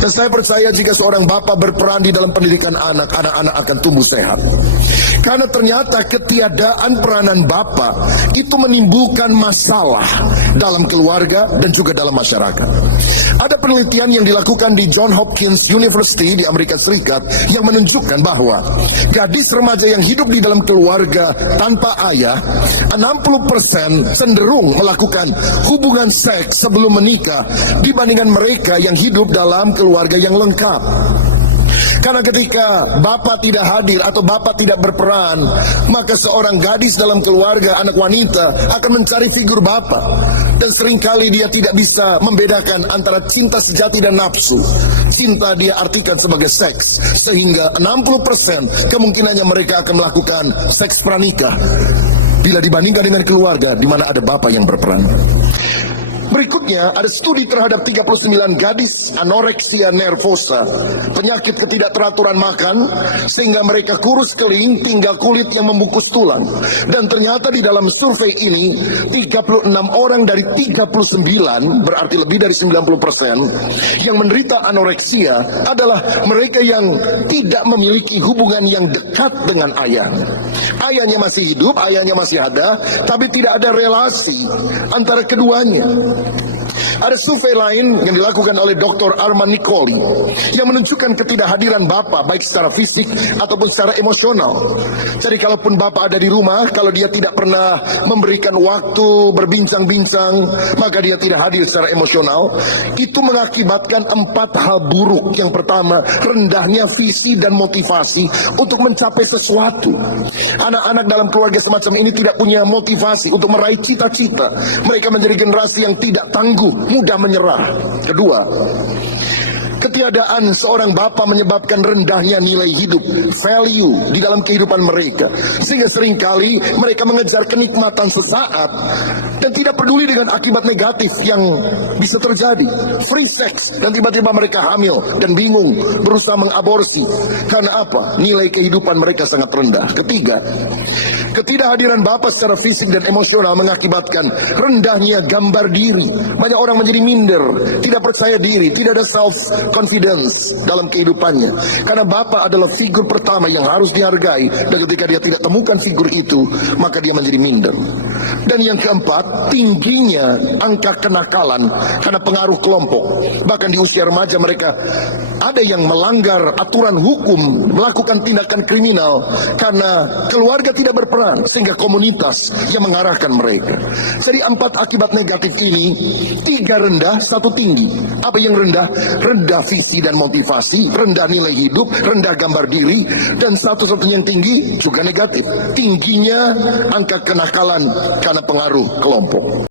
Dan saya percaya jika seorang bapak berperan di dalam pendidikan anak, anak-anak akan tumbuh sehat. Karena ternyata ketiadaan peranan bapak itu menimbulkan masalah dalam keluarga dan juga dalam masyarakat. Ada penelitian yang dilakukan di Johns Hopkins University di Amerika Serikat yang menunjukkan bahwa gadis remaja yang hidup di dalam keluarga tanpa ayah, 60% cenderung melakukan hubungan seks sebelum menikah dibandingkan mereka yang hidup dalam keluarga yang lengkap. Karena ketika bapak tidak hadir atau bapak tidak berperan, maka seorang gadis dalam keluarga, anak wanita akan mencari figur bapak. Dan seringkali dia tidak bisa membedakan antara cinta sejati dan nafsu. Cinta dia artikan sebagai seks, sehingga 60% kemungkinannya mereka akan melakukan seks pranikah bila dibandingkan dengan keluarga di mana ada bapak yang berperan. Berikutnya ada studi terhadap 39 gadis anoreksia nervosa, penyakit ketidakteraturan makan sehingga mereka kurus kering, tinggal kulit yang membungkus tulang. Dan ternyata di dalam survei ini 36 orang dari 39, berarti lebih dari 90% yang menderita anoreksia adalah mereka yang tidak memiliki hubungan yang dekat dengan ayah. Ayahnya masih hidup, ayahnya masih ada, tapi tidak ada relasi antara keduanya. Ada survei lain yang dilakukan oleh Dr. Arman Nicoli yang menunjukkan ketidakhadiran bapak baik secara fisik ataupun secara emosional. Jadi kalaupun bapak ada di rumah, kalau dia tidak pernah memberikan waktu berbincang-bincang, maka dia tidak hadir secara emosional. Itu mengakibatkan 4 hal buruk. Yang pertama, rendahnya visi dan motivasi untuk mencapai sesuatu. Anak-anak dalam keluarga semacam ini tidak punya motivasi untuk meraih cita-cita. Mereka menjadi generasi yang tidak tangguh, mudah menyerah. Kedua, ketiadaan seorang bapak menyebabkan rendahnya nilai hidup, value di dalam kehidupan mereka, sehingga seringkali mereka mengejar kenikmatan sesaat dan tidak peduli dengan akibat negatif yang bisa terjadi. Free sex, dan tiba-tiba mereka hamil dan bingung, berusaha mengaborsi. Karena apa? Nilai kehidupan mereka sangat rendah. Ketiga, ketidakhadiran bapak secara fisik dan emosional mengakibatkan rendahnya gambar diri. Banyak orang menjadi minder, tidak percaya diri, tidak ada self confidence dalam kehidupannya. Karena bapak adalah figur pertama yang harus dihargai, dan ketika dia tidak temukan figur itu, maka dia menjadi minder. Dan yang keempat, tingginya angka kenakalan karena pengaruh kelompok. Bahkan di usia remaja mereka ada yang melanggar aturan hukum, melakukan tindakan kriminal karena keluarga tidak berperan, sehingga komunitas yang mengarahkan mereka. Jadi 4 akibat negatif ini, 3 rendah, 1 tinggi. Apa yang rendah? Rendah visi dan motivasi, rendah nilai hidup, rendah gambar diri, dan satu-satunya yang tinggi juga negatif, tingginya angka kenakalan karena pengaruh kelompok.